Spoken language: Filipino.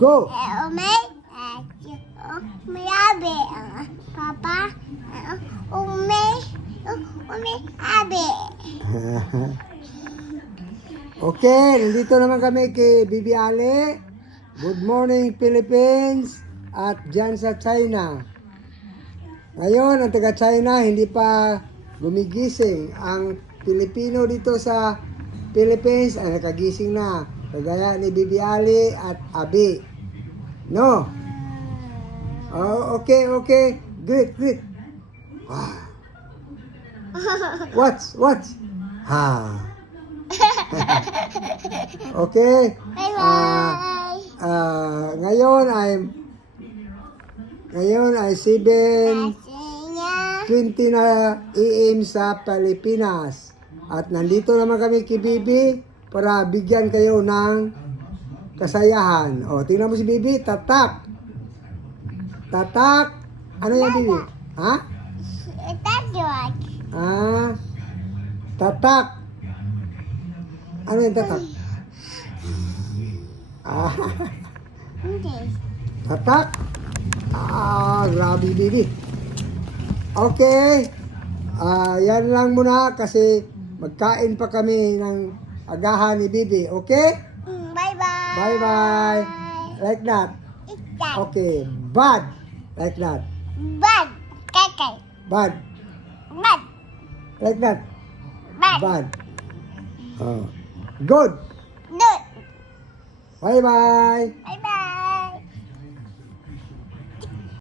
Go! May abe. Papa. May abe. Okay, nandito naman kami kay Bibi Ale. Good morning, Philippines. At dyan sa China. Ngayon, ang taga China, hindi pa gumigising. Ang Pilipino dito sa Philippines ay nakagising na. Kagaya ni Bibi Ali at Abi. No? Oh, okay. Great. Wow. Watch. Ha. Okay. Bye-bye. Ngayon ay 7:20 na AM sa Pilipinas. At nandito naman kami kay Bibi para bigyan kayo ng kasayahan. O, tingnan mo si Bibi, tatak. Ano yan, Bibi? Ha? Tatak. Ano yung tatak? Tatak. Grabe, Bibi. Okay. Yan lang muna kasi magkain pa kami ng agahan ni Bibi. Okay? Bye-bye. Bye-bye. Like that. Okay. Bad. Like that. Bad. Kakay. Bad. Bad. Like that. Bad. Bad. Good. Good. Bye-bye. Bye-bye.